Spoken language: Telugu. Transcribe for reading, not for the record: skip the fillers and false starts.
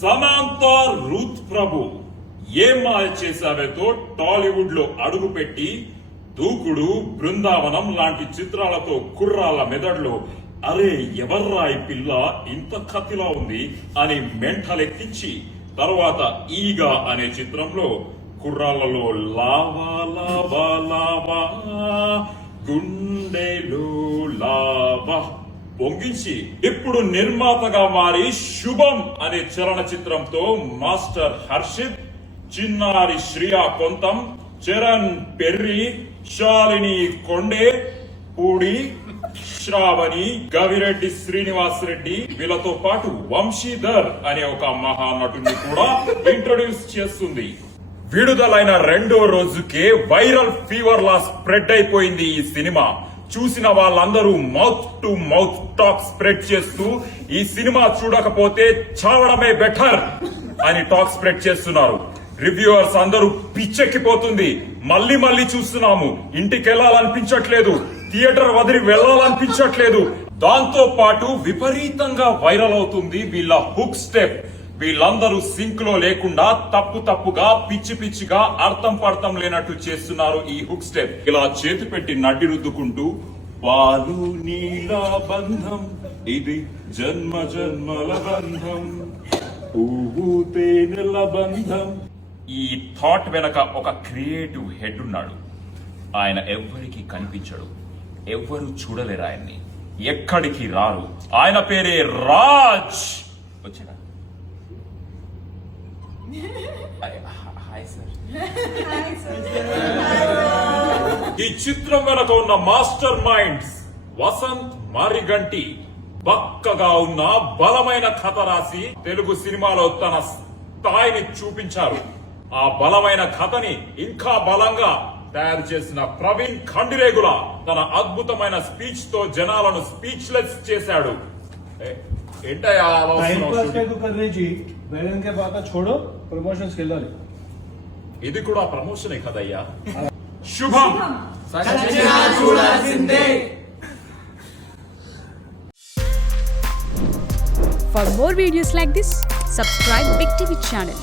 సమాంత రూత్ ప్రభు ఏం మాయ చేశావేతో టాలీవుడ్ లో అడుగుపెట్టి దూకుడు, బృందావనం లాంటి చిత్రాలతో కుర్రాళ్ళ మెదడులో అరే ఎవర్రా ఈ పిల్ల ఇంత కత్తిలా ఉంది అని మెంటలెక్కించి తర్వాత ఈగా అనే చిత్రంలో కుర్రాళ్లలో లావా లావా లావా గుండెలో లావా పొంగించి ఇప్పుడు నిర్మాతగా మారి శుభం అనే చలనచిత్రంతో మాస్టర్ హర్షిత్, చిన్నారి శ్రియా కొంతం, చరణ్ పెర్రి, శాలిని కొండే, పూడి శ్రావణి, గవిరెడ్డి శ్రీనివాస్ రెడ్డి వీళ్ళతో పాటు వంశీధర్ అనే ఒక మహానటుని కూడా ఇంట్రొడ్యూస్ చేస్తుంది. విడుదలైన 2వ రోజుకే వైరల్ ఫీవర్ లా స్ప్రెడ్ అయిపోయింది ఈ సినిమా. చూసిన వాళ్ళందరూ mouth to mouth talk spread చేస్తూ ఈ సినిమా చూడకపోతే చావడమే బెటర్ అని టాక్ స్ప్రెడ్ చేస్తున్నారు. రివ్యూవర్స్ అందరూ పిచ్చెక్కిపోతుంది, మళ్ళీ మళ్ళీ చూస్తున్నాము, ఇంటికి వెళ్లాలనిపించట్లేదు, థియేటర్ వదిలి వెళ్లాలనిపించట్లేదు. దాంతో పాటు విపరీతంగా వైరల్ అవుతుంది వీళ్ళ హుక్ స్టెప్. వీళ్ళందరూ సింక్ లో లేకుండా తప్పుగా పిచ్చి పిచ్చిగా అర్థం పర్థం లేనట్టు చేస్తున్నారు ఈ హుక్ స్టెప్. ఇలా చేతి పెట్టి నడ్డి రుద్దుకుంటూ పాలు నీల బంధం ఇది జన్మ జన్మల బంధం, పువ్వు తేనెల బంధం. ఈ థాట్ వెనక ఒక క్రియేటివ్ హెడ్ ఉన్నాడు. ఆయన ఎవ్వరికి కనిపించడు, ఎవ్వరు చూడలేరు ఆయన్ని, ఎక్కడికి రారు. ఆయన పేరే రాజ్. వచ్చాడా? ఈ చిత్రం వెనక ఉన్న మాస్టర్ మైండ్స్ వసంత్ మారిగంటి బక్కగా ఉన్న బలమైన కథ రాసి తెలుగు సినిమాలో తన స్థాయిని చూపించారు. ఆ బలమైన కథని ఇంకా బలంగా తయారు చేసిన ప్రవీణ్ ఖండిరేగుల తన అద్భుతమైన స్పీచ్ తో జనాలను స్పీచ్లెస్ చేశాడు. ఇది కూడా ప్రమోషనే కదయ్యా. శుభం. For more videos like this, subscribe Big TV channel.